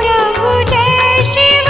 प्रभु जय शिव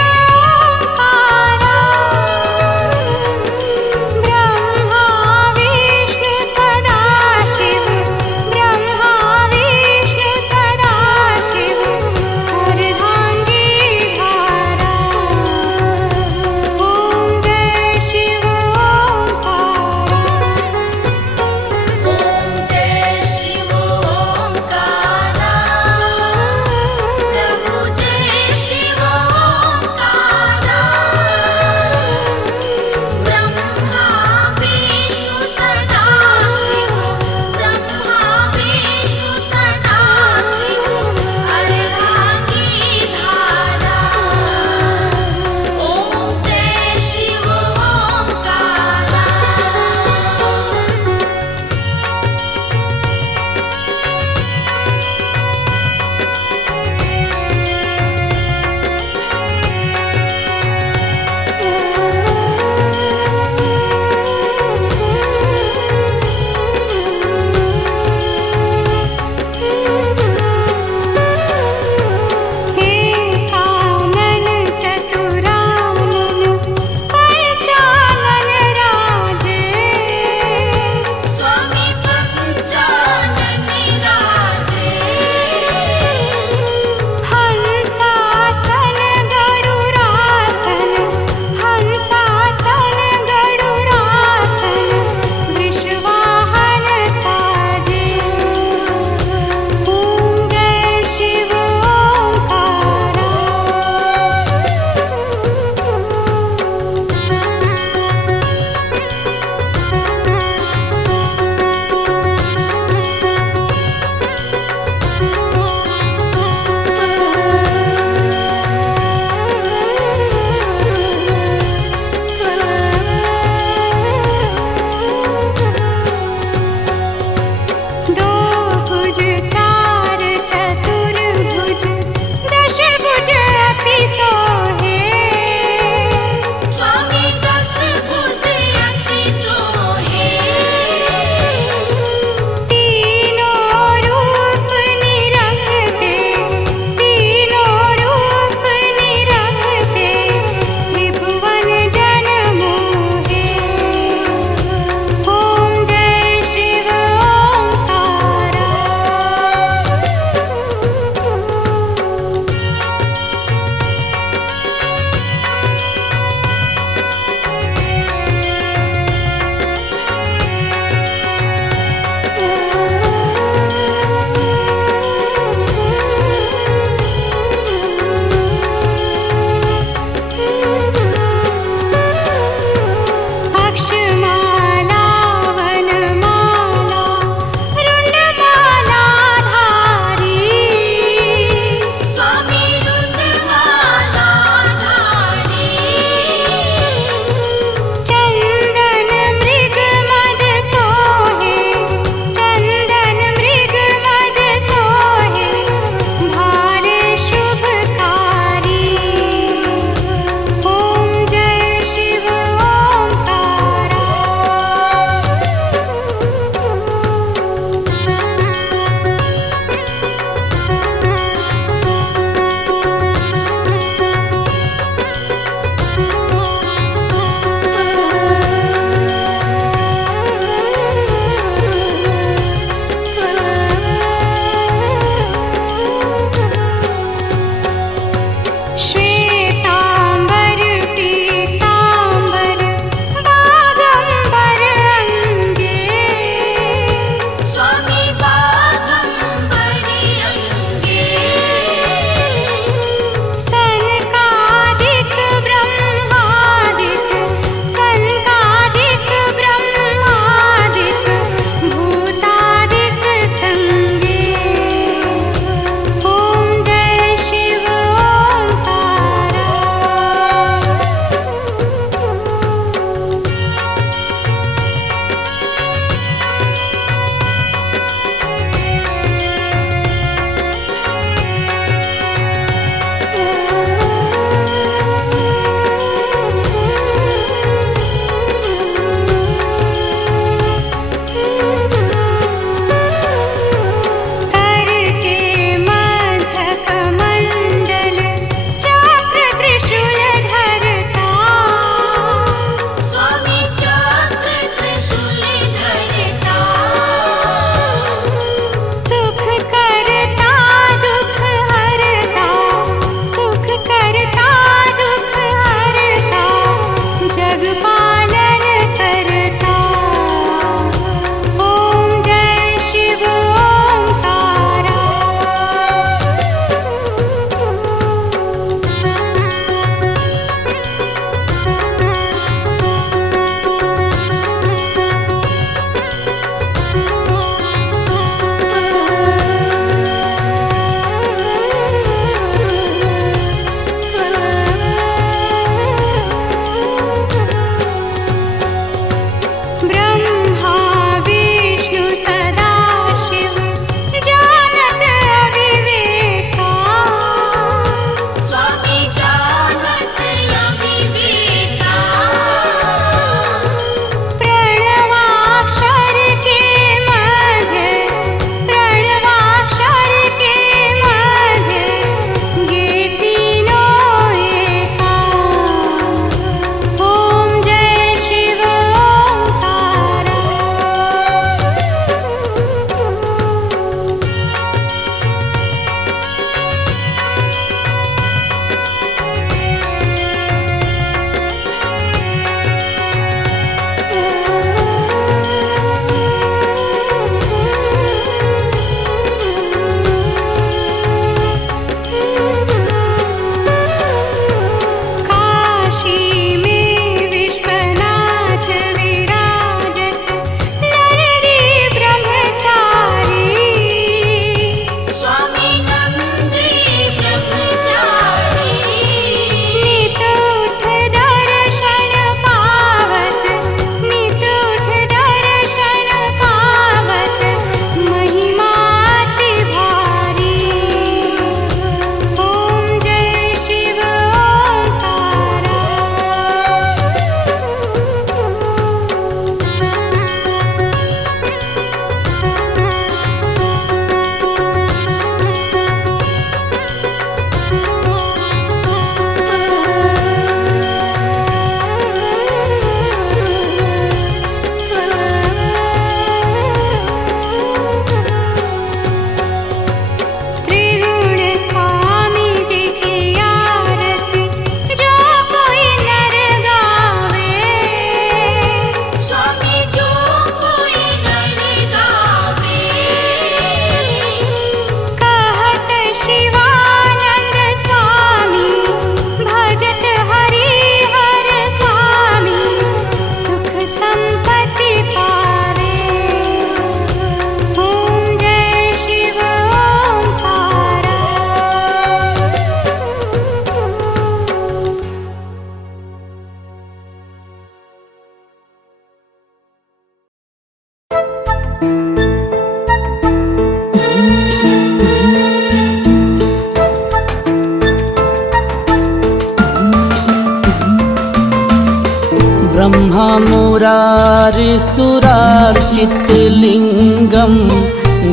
ब्रह्मा मुरारिसुरार्चितलिङ्गं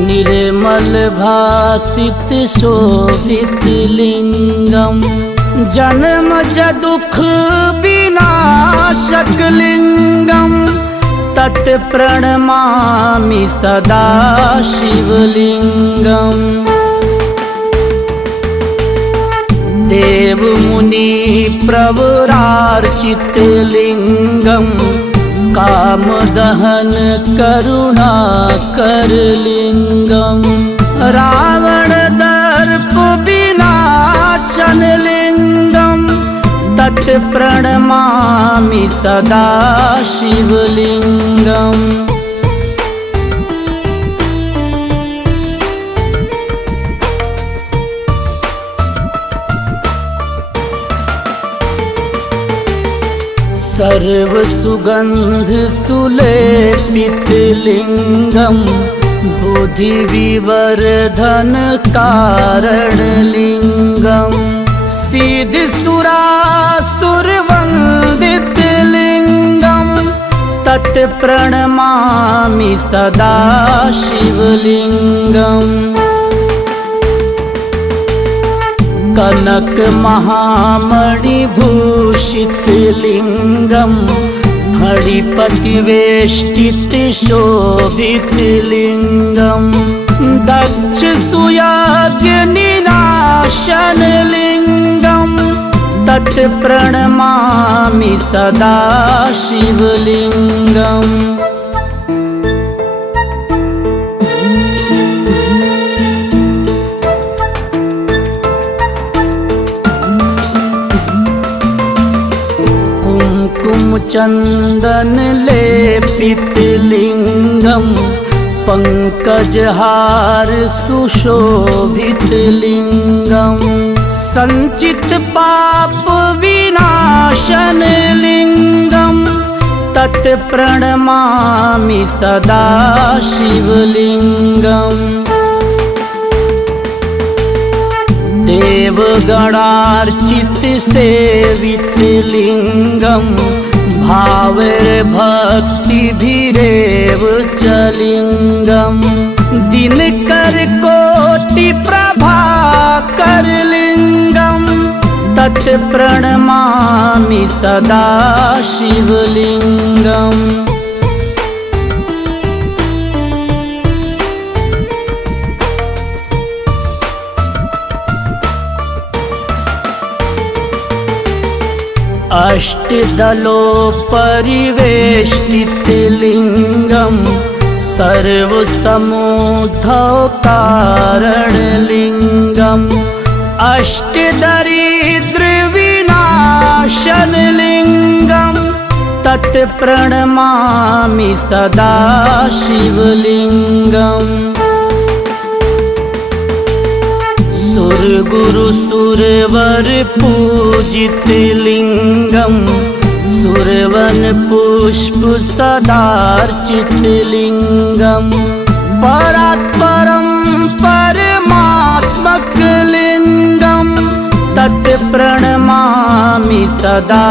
निर्मल भासित शोभित लिङ्गं जन्मज दुःख विनाशक लिङ्गं तत्प्रणमामि सदा शिवलिङ्गम्। देवमुनि प्रवरार्चितलिङ्गं कामदहन करुणाकरलिङ्गं रावणदर्प विनाशनलिङ्गं तत्प्रणमामि सदा शिवलिङ्गम्। सर्वसुगन्ध सुलेपित लिङ्गं बुद्धिविवर्धन कारण लिङ्गं सिद्धसुरासुरवन्दित लिङ्गं तत्प्रणमामि सदा शिवलिङ्गम्। कनक महामणिभूषित लिङ्गं फणिपतिवेष्टित शोभित लिङ्गं दक्ष सुयाज्ञ निनाशन लिङ्गं तत्प्रणमामि सदा शिवलिङ्गम्। चंदन लेपित लिङ्गं पंकजहार सुशोभित लिङ्गं संचित पाप विनाशन लिङ्गं तत्प्रणमामि सदा शिवलिङ्गम्। देवगणार्चित सेवित लिङ्गं भावैर्भक्तिभिरेव च लिङ्गं दिनकर कोटि प्रभाकर लिङ्गं तत्प्रणमामि सदा शिवलिङ्गम्। अष्टदलोपरिवेष्टित लिङ्गं सर्वसमुद्धवकारण लिङ्गं अष्टदरिद्रविनाशन लिङ्गं तत्प्रणमामि सदा शिवलिङ्गम्। सुरगुरु सुरवर पूजित लिङ्गं सुरवन पुष्प सदार्चित लिङ्गं परात्परं परमात्मक लिङ्गं तत्प्रणमामि सदा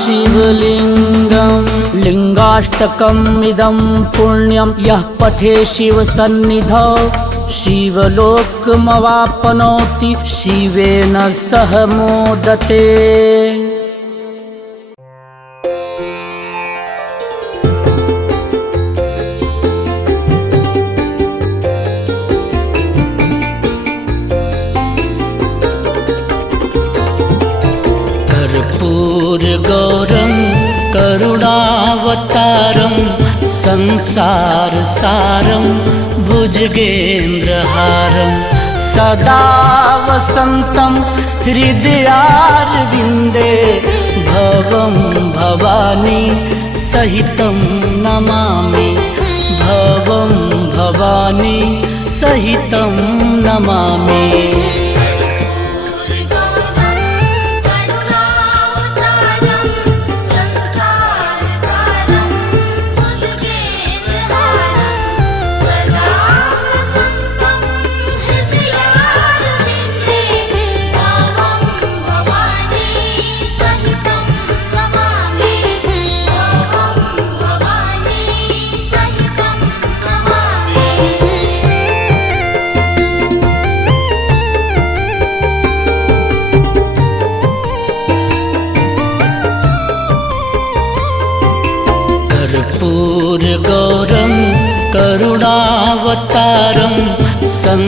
शिवलिङ्गम्। लिङ्गाष्टकम् इदं पुण्यं यः पठे शिवसन्निधौ शिवलोकमवाप्नोति शिवेन सह मोदते। कर्पूरगौरं करुणावतारं संसारसारं भुजगेन्द्रहारं सदा वसन्तं हृदयारविन्दे भवं भवानी सहितं नमामि भवं भवानी सहितं नमामि।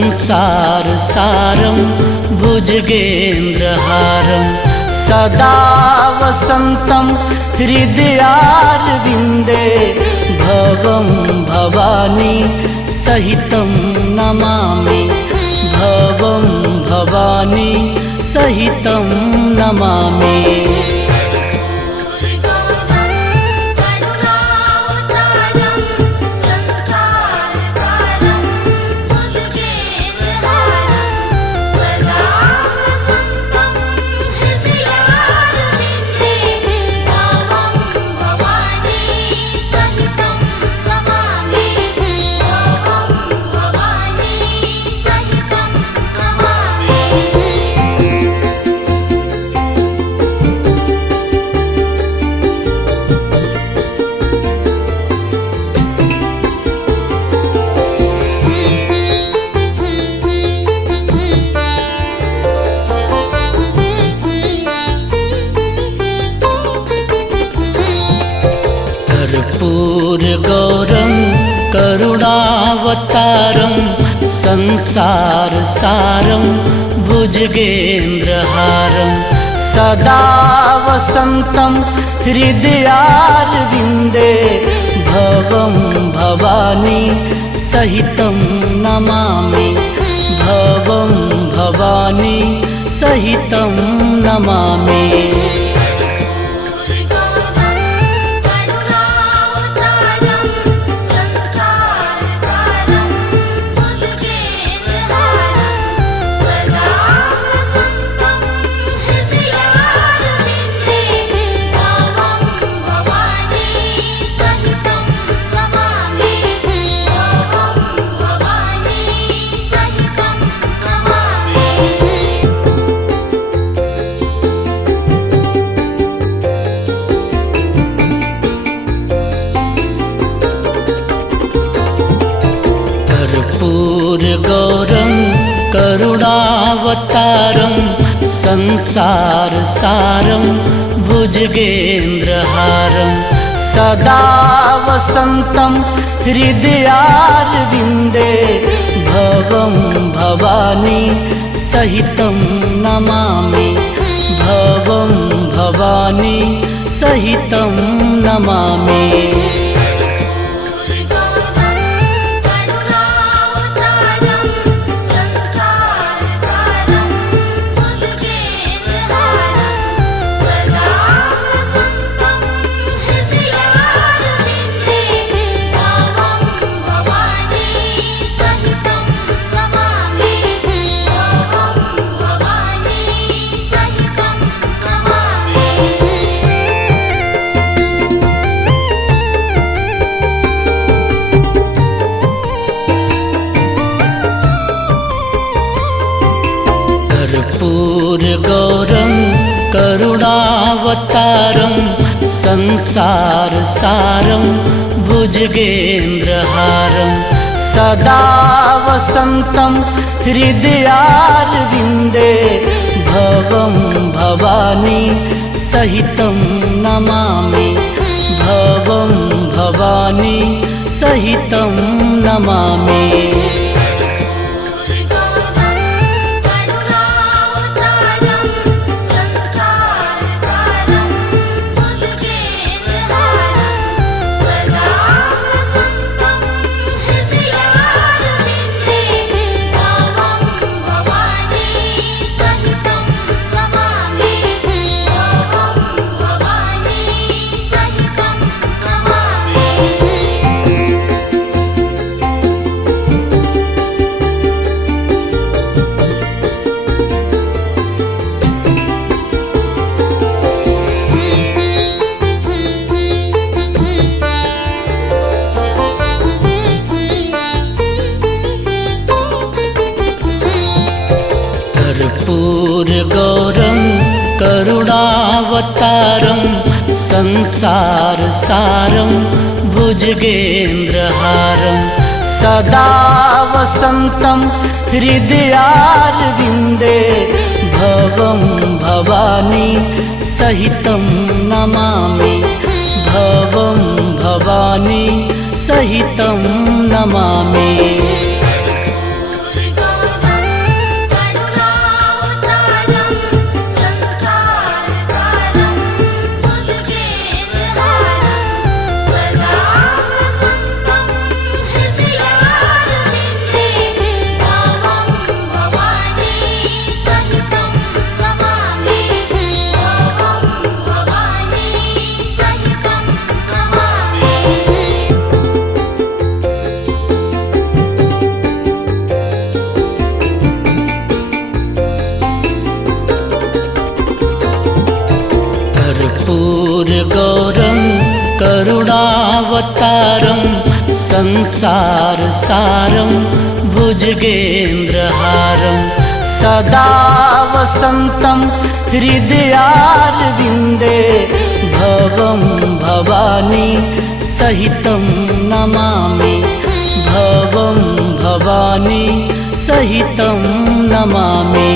संसार सारं भुजगेन्द्रहारं सदा वसन्तं हृदयारविन्दे भवं भवानी सहितं नमामि भवं भवानी सहितं नमामि। कर्पूरगौरं करुणावतारं संसारसारं भुजगेन्द्रहारं सदा वसन्तं हृदयारविन्दे भवं भवानी सहितं नमामि भवं भवानी सहितं नमामि। कर्पूरगौरं करुणावतारं संसारसारं भुजगेन्द्रहारं सदा वसन्तं हृदयारविन्दे भवं भवानी सहितं नमामि भवं भवानी सहितं नमामि। कर्पूरगौरं करुणावतारं संसारसारं भुजगेन्द्रहारं सदा वसन्तं हृदयारविन्दे भवं भवानी सहितं नमामि भवं भवानी सहितं नमामि। कर्पूरगौरं करुणावतारं संसारसारं भुजगेन्द्रहारं सदा वसन्तं हृदयारविन्दे भवं भवानी सहितं नमामि भवं भवानी सहितं नमामि। कर्पूरगौरं करुणावतारं संसारसारं भुजगेन्द्रहारं सदा वसन्तं हृदयारविन्दे भवं भवानी सहितं नमामि भवं भवानी सहितं नमामि।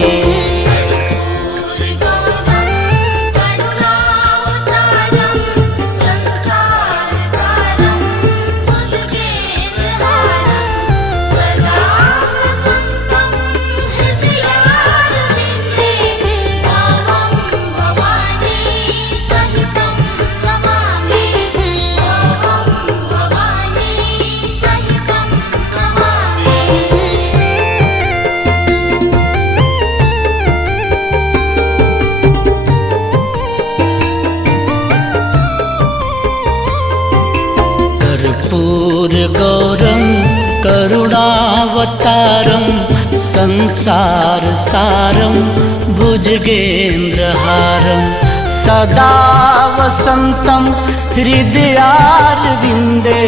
कर्पूरगौरं करुणावतारं संसारसारं भुजगेन्द्रहारं सदा वसन्तं हृदयारविन्दे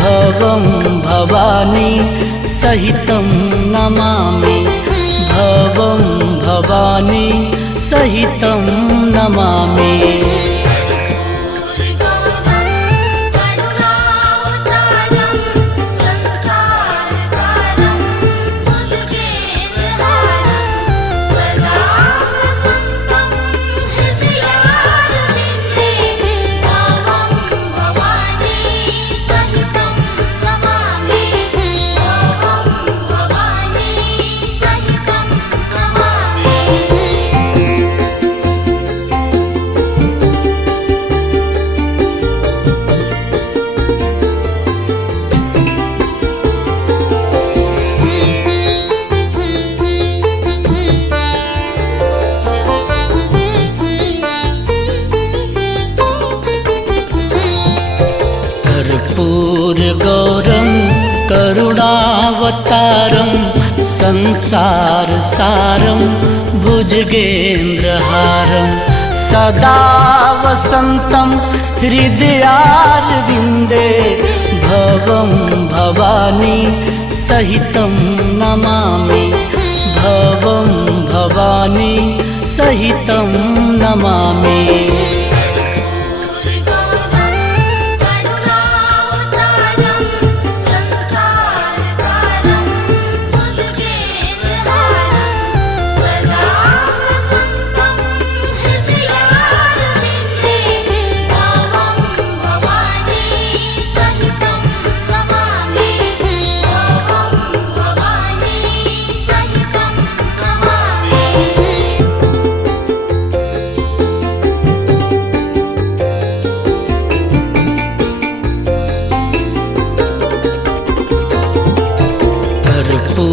भवं भवानी सहितं नमामि भवं भवानी सहितं नमामि। कर्पूरगौरं करुणावतारं संसारसारं भुजगेन्द्रहारं सदा वसन्तं हृदयारविन्दे भवं भवानी सहितं नमामि भवं भवानी सहितं नमामि।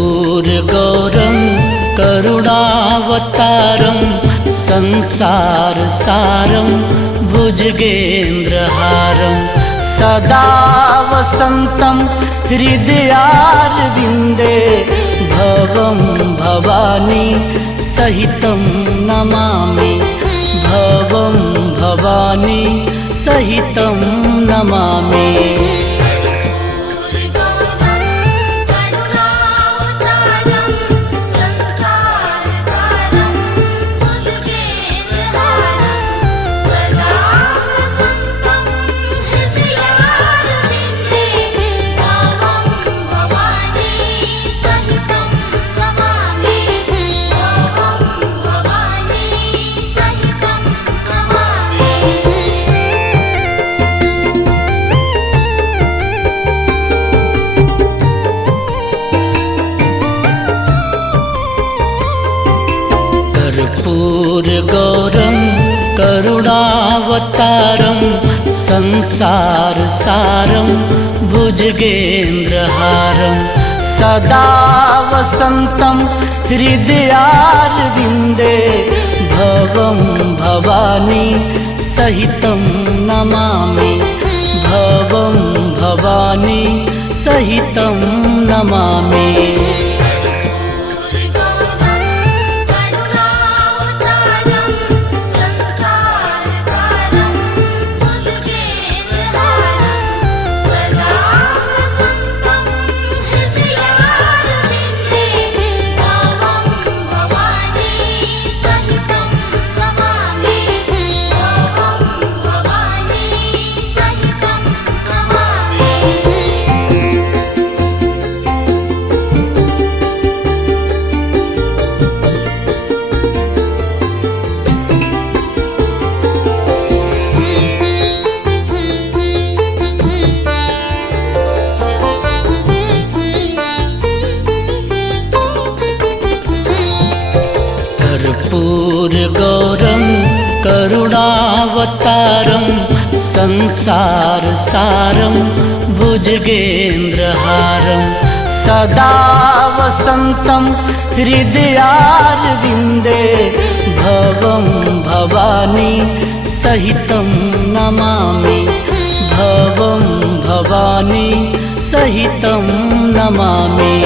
कर्पूरगौरं करुणावतारं संसारसारं भुजगेन्द्रहारं सदा वसन्तं हृदयारविन्दे भवं भवानी सहितं नमामि भवं भवानी सहितं नमामि। कर्पूरगौरं करुणावतारं संसारसारं भुजगेन्द्रहारं सदा वसन्तं हृदयारविन्दे भवं भवानी सहितं नमामि भवं भवानी सहितं नमामि। करुणावतारं संसारसारं भुजगेन्द्रहारं सदा वसन्तं हृदयारविन्दे भवं भवानी सहितं नमामि भवं भवानी सहितं नमामि।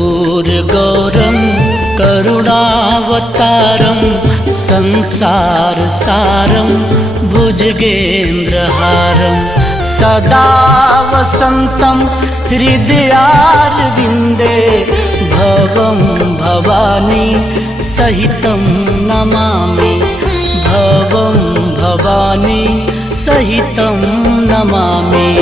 कर्पूरगौरं करुणावतारं संसारसारं भुजगेन्द्रहारं सदा वसन्तं हृदयारविन्दे भवं भवानी सहितं नमामि भवं भवानी सहितं नमामि।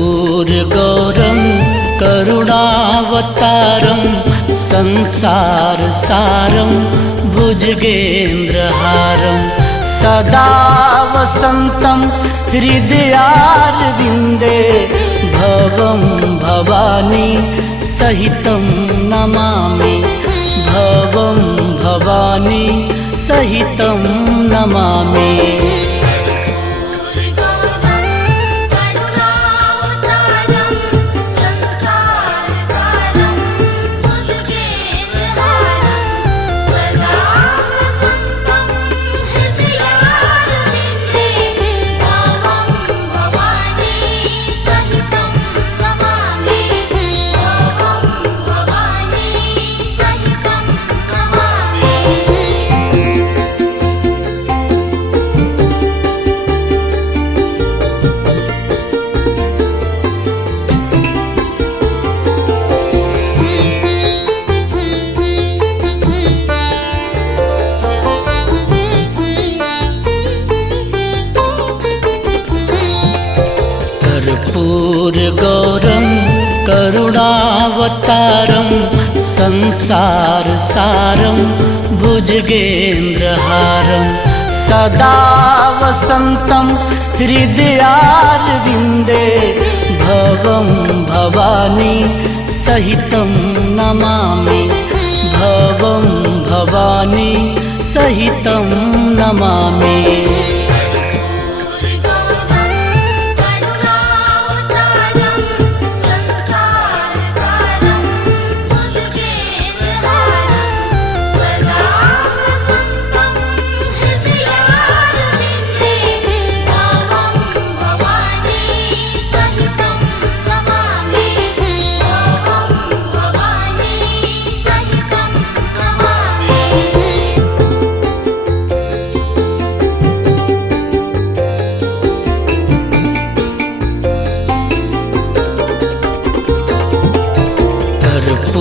कर्पूरगौरं करुणावतारं संसारसारं भुजगेन्द्रहारं सदा वसन्तं हृदयारविन्दे भवं भवानी सहितं नमामि भवं भवानी सहितं नमामि। कर्पूरगौरं करुणावतारं संसारसारं भुजगेन्द्रहारं सदा वसन्तं हृदयारविन्दे भवं भवानी सहितं नमामि भवं भवानी सहितं नमामि।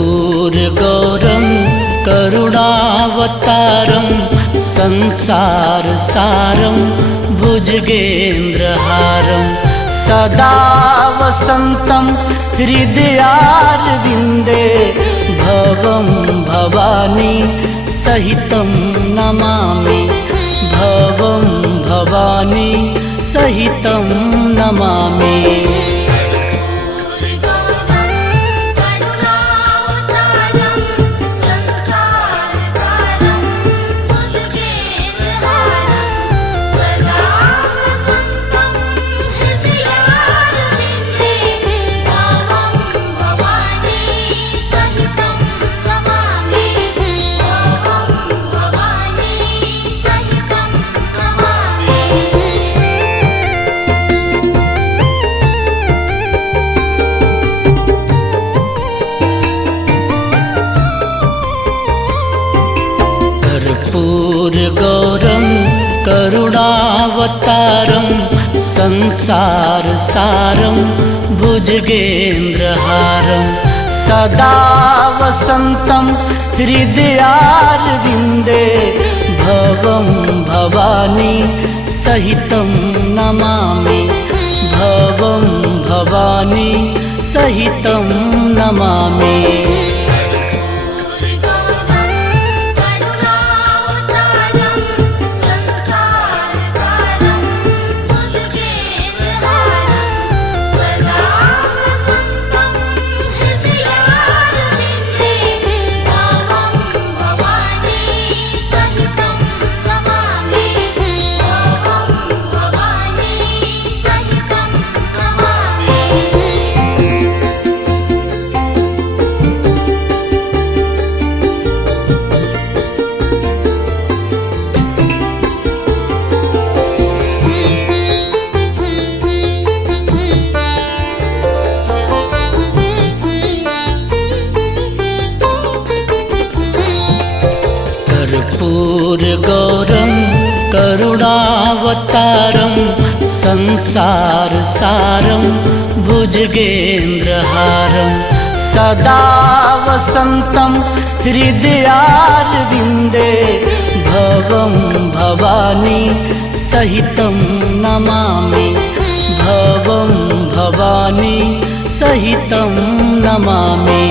कर्पूरगौरं करुणावतारं संसारसारं भुजगेन्द्रहारं सदा वसन्तं हृदयारविन्दे भवं भवानी सहितं नमामि भवं भवानी सहितं नमामि। करुणावतारं संसारसारं भुजगेन्द्रहारं सदा वसन्तं हृदयारविन्दे भवं भवानी सहितं नमामि भवं भवानी सहितं नमामि। कर्पूरगौरं करुणावतारं संसारसारं भुजगेन्द्रहारं सदा वसन्तं हृदयारविन्दे भवं भवानी सहितं नमामि भवं भवानी सहितं नमामि।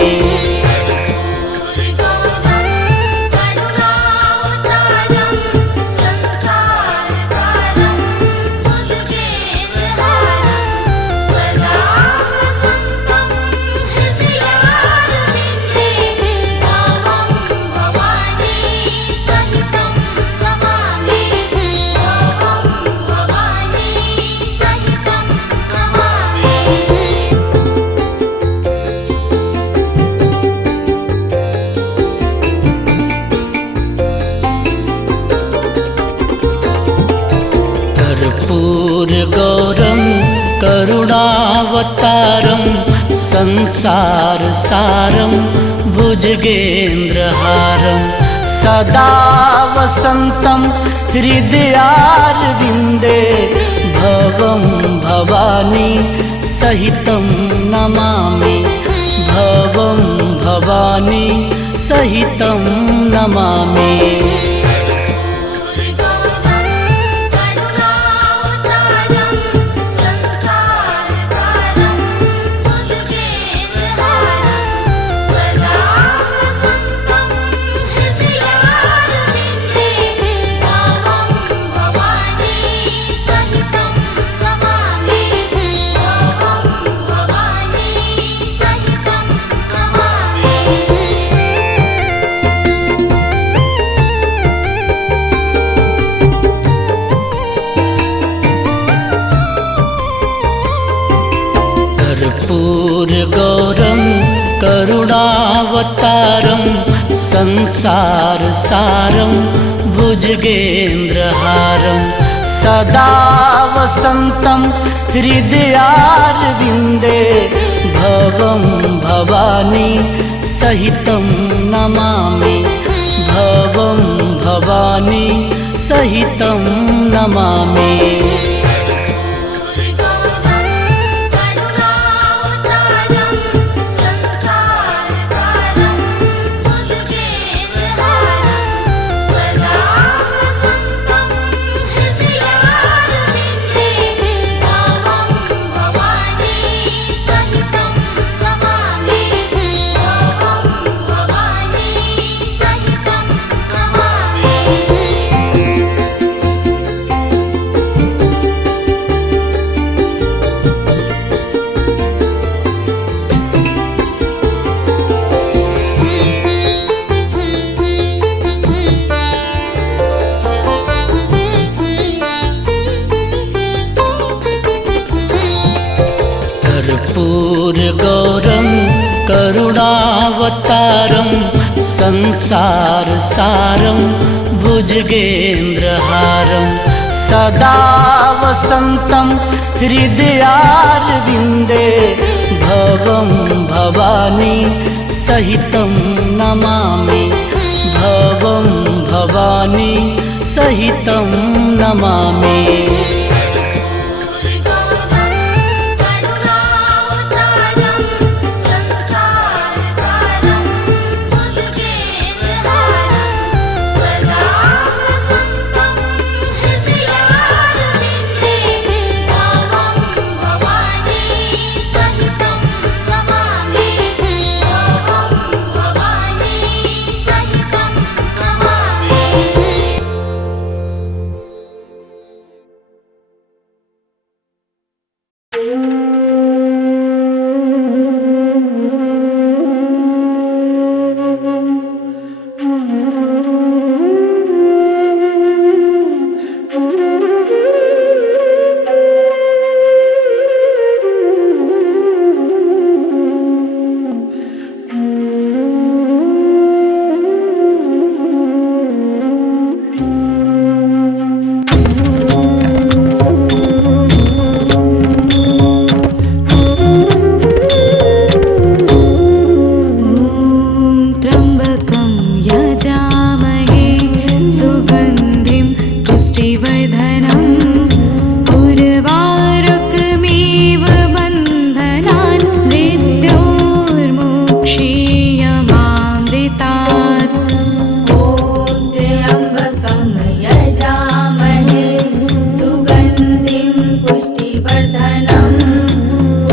कर्पूरगौरं करुणावतारं संसारसारं भुजगेन्द्रहारं सदा वसन्तं हृदयारविन्दे भवं भवानी सहितं नमामि भवं भवानी सहितं नमामि। कर्पूरगौरं करुणावतारं संसारसारं भुजगेन्द्रहारं सदा वसन्तं हृदयारविन्दे भवं भवानी सहितं नमामि भवं भवानी सहितं नमामि। कर्पूरगौरं करुणावतारं संसारसारं भुजगेन्द्रहारं सदा वसन्तं हृदयारविन्दे भवं भवानी सहितं नमामि भवं भवानी सहितं नमामि। उर्वारुकमिव बन्धनान् मृत्योर्मुक्षीयमामृतात्। ॐ त्र्यम्बकं यजामहे सुगन्धिं पुष्टिवर्धनम्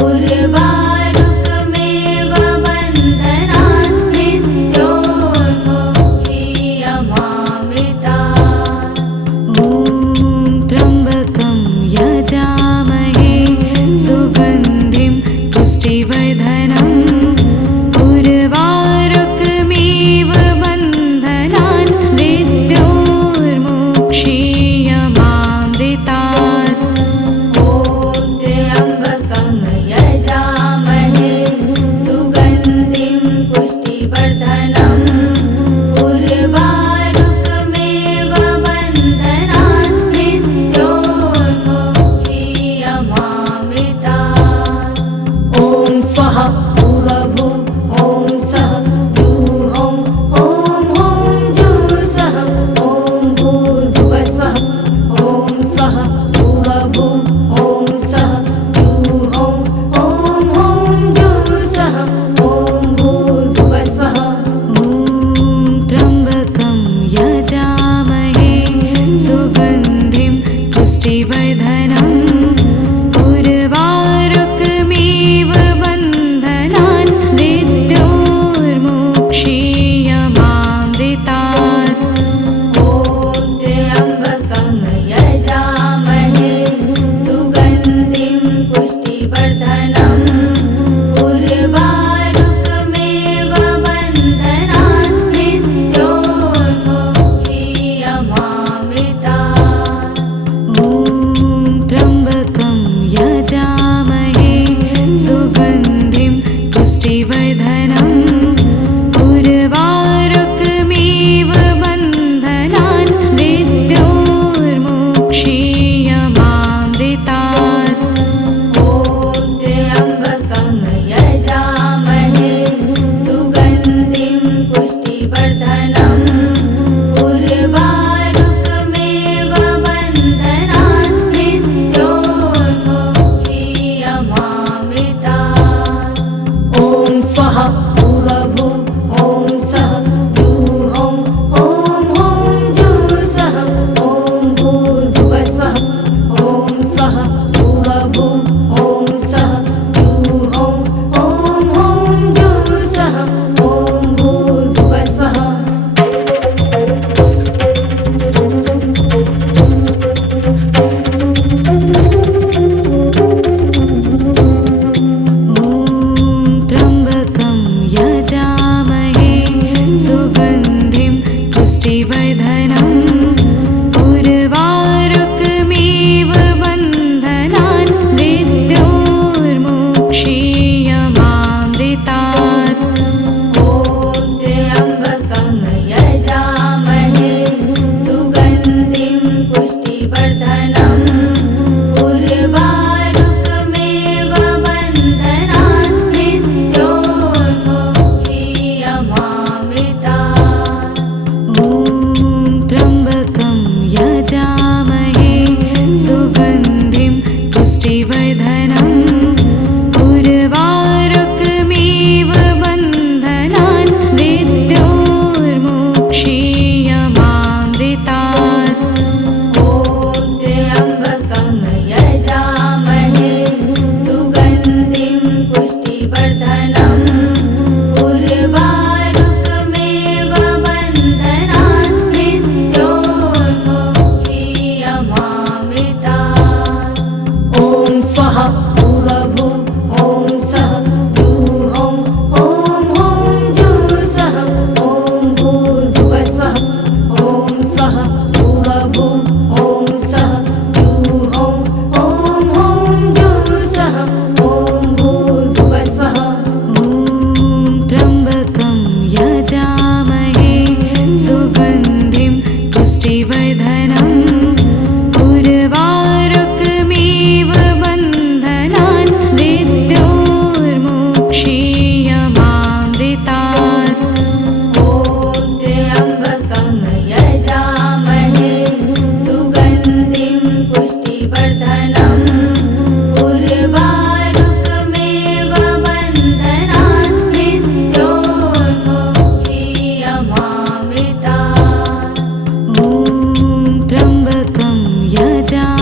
उर्वारुकमिव बन्धनान् मृत्योर्मुक्षीयमामृतात्। ॐ त्र्यम्बकं यजामहे सुगन्धिं पुष्टिवर्धनम् उर्वारुकमिव बन्धनान् मृत्योर्मुक्षीयमामृतात्। ॐ त्र्यम्बकं यजामहे सुगन्धिं पुष्टिवर्धनम् उर्वारुकमिव बन्धनान् मृत्योर्मुक्षीयमामृतात्। ॐ स्वाहा भुवभुः ॐ सः जुहोम् ॐ ॐ जुःसः ॐ भूर्भुवस्वः ॐ स्वः भुवभुः ॐ सः जुहोम् ॐ ॐ जुःसः ॐ भूर्भुवस्वः। ॐ त्र्यम्बकं यजामहे सुगन्धिं पुष्टिवर्धनम् उर्वारुकमिव बन्धनान् मृत्योर्मुक्षीयमामृतात्। ॐ त्र्यम्बकं यजामहे सुगन्धिं पुष्टिवर्धनम् उर्वारुकमिव बन्धनान् मृत्योर्मुक्षीयमामृतात्। ॐ त्र्यम्बकं यजामहे सुगन्धिं पुष्टिवर्धनम् उर्वारुकमिव बन्धनान् मृत्योर्मुक्षीयमामृतात्। ॐ त्र्यम्बकं यजामहे सुगन्धिं पुष्टिवर्धनम् उर्वारुकमिव बन्धनान् मृत्योर्मुक्षीयमामृतात्। ॐ स्वाहा भुवभुः ॐ सः जुहोम् ॐ ॐ जुःसः ॐ भूर्भुवस्वः ॐ स्वः भुवभुः ॐ सः जुहोम् ॐ ॐ जुःसः ॐ भूर्भुवस्वः। ॐ त्र्यम्बकं यजामहे सुगन्धिं पुष्टिवर्धनम् उर्वारुकमिव बन्धनान् मृत्योर्मुक्षीयमामृतात्। ॐ त्र्यम्बकं यजामहे सुगन्धिं पुष्टिवर्धनम् उर्वारुकमिव बन्धनान् मृत्योर्मुक्षीयमामृतात्। ॐ त्र्यम्बकं यजामहे सुगन्धिं पुष्टिवर्धनम् उर्वारुकमिव बन्धनान् मृत्योर्मुक्षीयमामृतात्। ॐ त्र्यम्बकं यजामहे सुगन्धिं पुष्टिवर्धनम् उर्वारुकमिव बन्धनान् मृत्योर्मुक्षीयमामृतात्। ॐ स्वाहा भुवभुः ॐ सः जुहोम् ॐ ॐ जुःसः ॐ भूर्भुवस्वः ॐ स्वः भुवभुः ॐ सः जुहोम् ॐ ॐ जुःसः ॐ भूर्भुवस्वः। ॐ त्र्यम्बकं यजामहे सुगन्धिं पुष्टिवर्धनम् उर्वारुकमिव बन्धनान्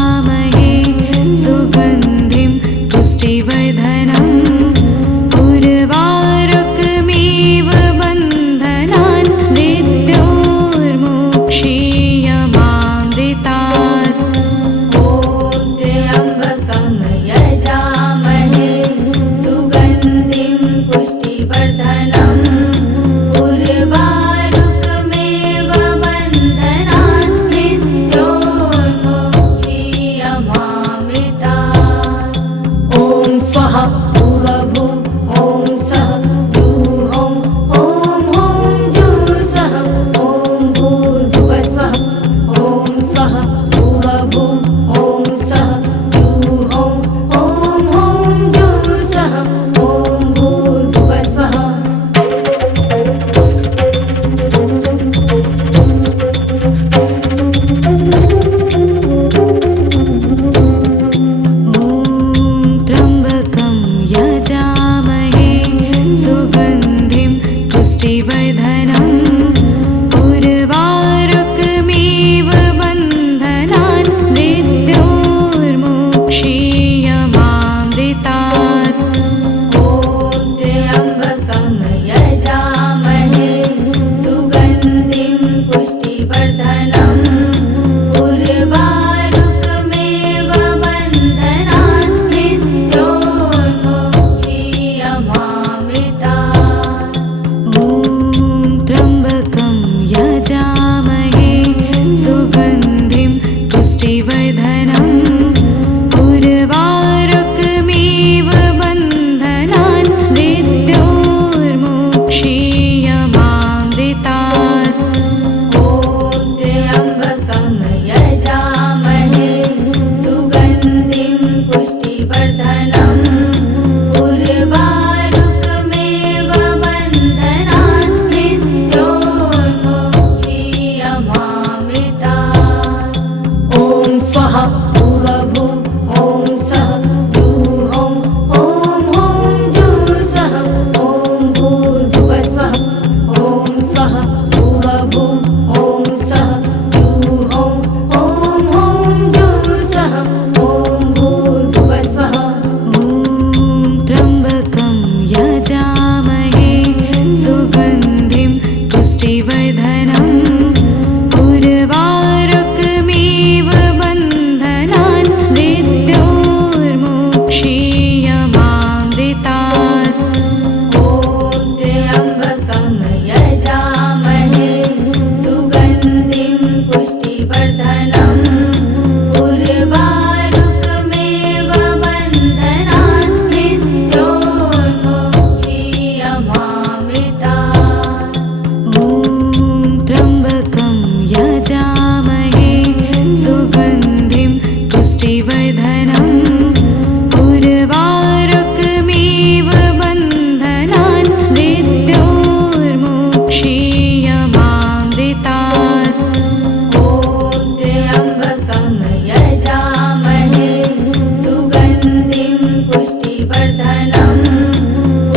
यजामहे सुगन्धिं पुष्टिवर्धनम् उर्वारुकमिव बन्धनान् मृत्योर्मुक्षीयमामृतात्। ॐ त्र्यम्बकं यजामहे सुगन्धिं पुष्टिवर्धनम् उर्वारुकमिव बन्धनान् मृत्योर्मुक्षीयमामृतात्। ॐ स्वाहा भूर्भुवः ॐ सः जुहोम् ॐ ॐ जुःसः ॐ भूर्भुवस्वः ॐ स्वः भूर्भुवः ॐ सः जुहोम् ॐ ॐ जुःसः ॐ भूर्भुवस्वः। त्र्यम्बकं यजामहे सुगन्धिं पुष्टिवर्धनम् उर्वारुकमिव बन्धनान् मृत्योर्मुक्षीयमामृतात्। ॐ त्र्यम्बकं यजामहे सुगन्धिं पुष्टिवर्धनम् उर्वारुकमिव बन्धनान् मृत्योर्मुक्षीयमामृतात्। ॐ त्र्यम्बकं यजामहे सुगन्धिं पुष्टिवर्धनम् उर्वारुकमिव बन्धनान् मृत्योर्मुक्षीयमामृतात्। ॐ त्र्यम्बकं यजामहे सुगन्धिं पुष्टिवर्धनम् उर्वारुकमिव बन्धनान् मृत्योर्मुक्षीयमामृतात्। ॐ स्वाहा भूर्भुवः ॐ सः जुहोम् ॐ ॐ जुःसः ॐ भूर्भुवस्वः ॐ स्वः भूर्भुवः ॐ सः जुहोम् ॐ ॐ जुःसः ॐ भूर्भुवस्वः। त्र्यम्बकं यजामहे सुगन्धिं पुष्टिवर्धनम् उर्वारुकमिव बन्धनान् मृत्योर्मुक्षीयमामृतात्। ॐ त्र्यम्बकं यजामहे सुगन्धिं पुष्टिवर्धनम् उर्वारुकमिव बन्धनान् मृत्योर्मुक्षीयमामृतात्। ॐ त्र्यम्बकं यजामहे सुगन्धिं पुष्टिवर्धनम् उर्वारुकमिव बन्धनान् मृत्योर्मुक्षीयमामृतात्। ॐ त्र्यम्बकं यजामहे सुगन्धिं पुष्टिवर्धनम्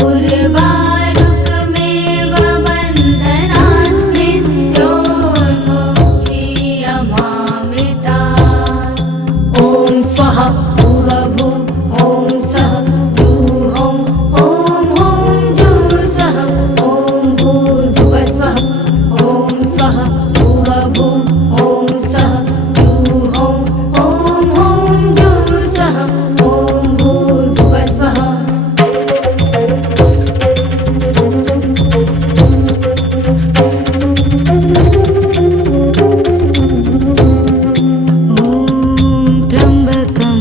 उर्वारुकमिव बन्धनान् मृत्योर्मुक्षीयमामृतात्। ॐ स्वाहा भूर्भुवः ॐ सः जुहोम् ॐ ॐ जुःसः ॐ भूर्भुवस्वः ॐ स्वः भूर्भुवः ॐ सः जुहोम् ॐ ॐ जुःसः ॐ भूर्भुवस्वः। ॐ त्र्यम्बकं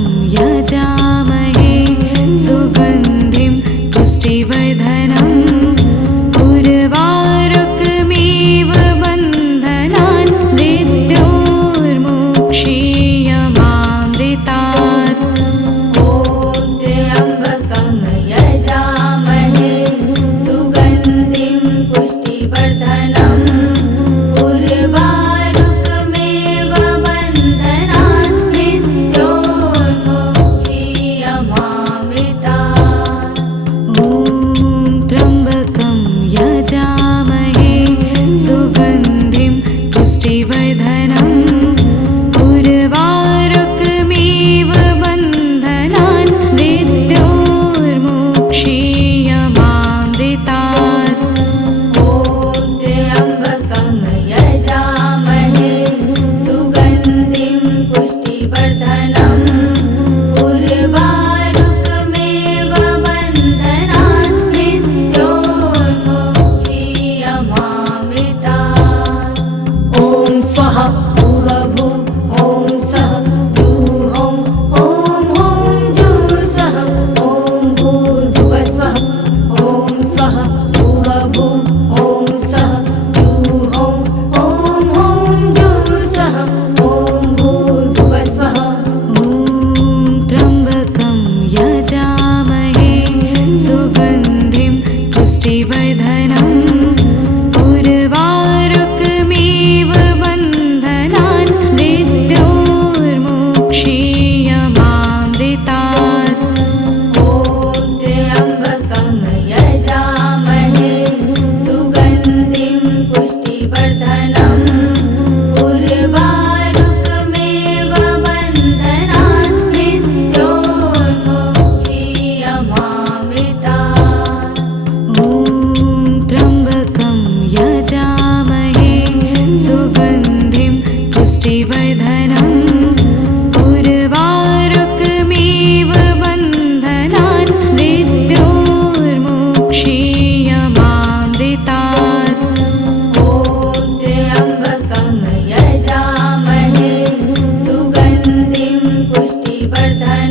वर्धनम्